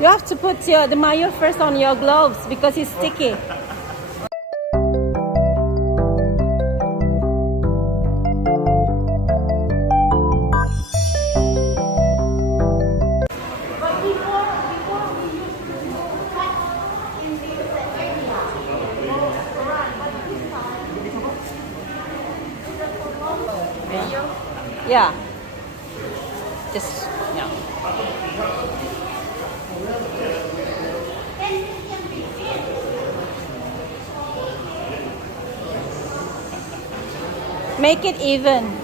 You have to put the mayo first on your gloves because it's sticky. Yeah. Just, yeah. Make it even.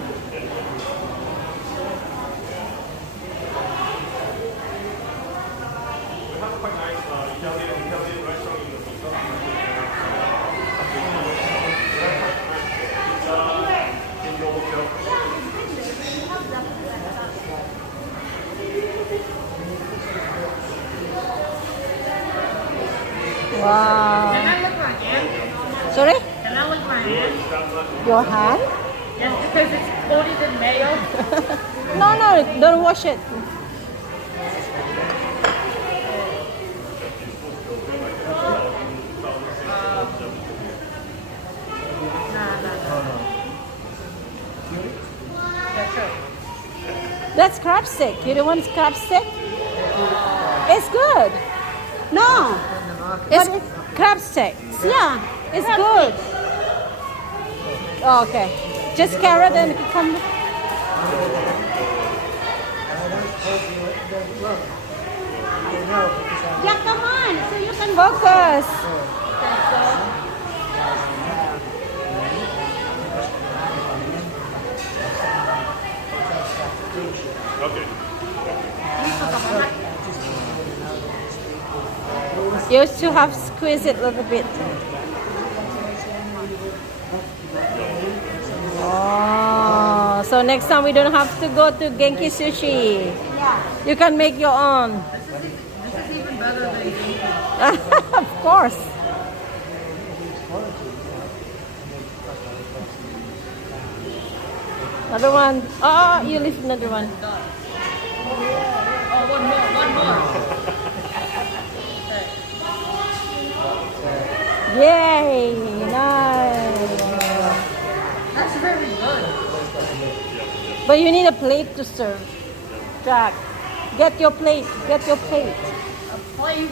Wow. Can I look my hand? Sorry? Can I look my hand? Your hand? Yes, because it's coated in mayo. No, don't wash it. Yeah, sure. That's crab stick. You don't want crab stick? It's good. No. It's crab stick. Yeah, it's good. Oh, okay. Just carrot and cucumber. Yeah, come on, so you can Focus. You still have to squeeze it a little bit. Oh, so next time we don't have to go to Genki Sushi. Yeah. You can make your own. This is even better than Of course. Another one. Oh, you leave another one. Oh, one more. Yay! Nice. That's very good. But you need a plate to serve. Jack, get your plate. Get your plate. A plate.